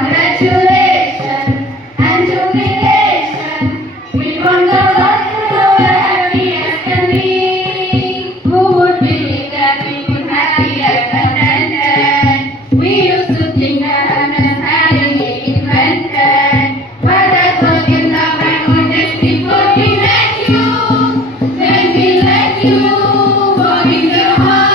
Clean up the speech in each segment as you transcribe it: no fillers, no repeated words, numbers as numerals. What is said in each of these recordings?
Congratulations and jubilation. We won the world to go happy as can be. Who would believe that we could happy as contented? We used to think that happiness had been invented, but that was in the back of this before we met you. When we let you walk in your heart.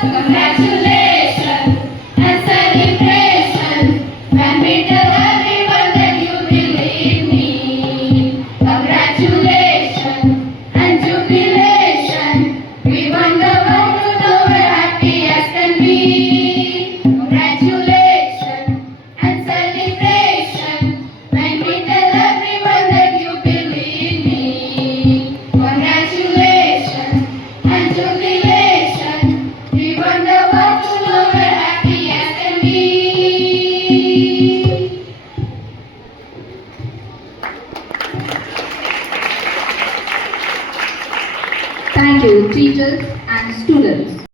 Congratulations and celebration when we tell everyone that you believe me. Congratulations and jubilation. We won the world to know we're happy as can be. Congratulations and celebration when we tell everyone that you believe me. Congratulations and jubilation. We won the world to know we're happy as can be. Thank you, teachers and students.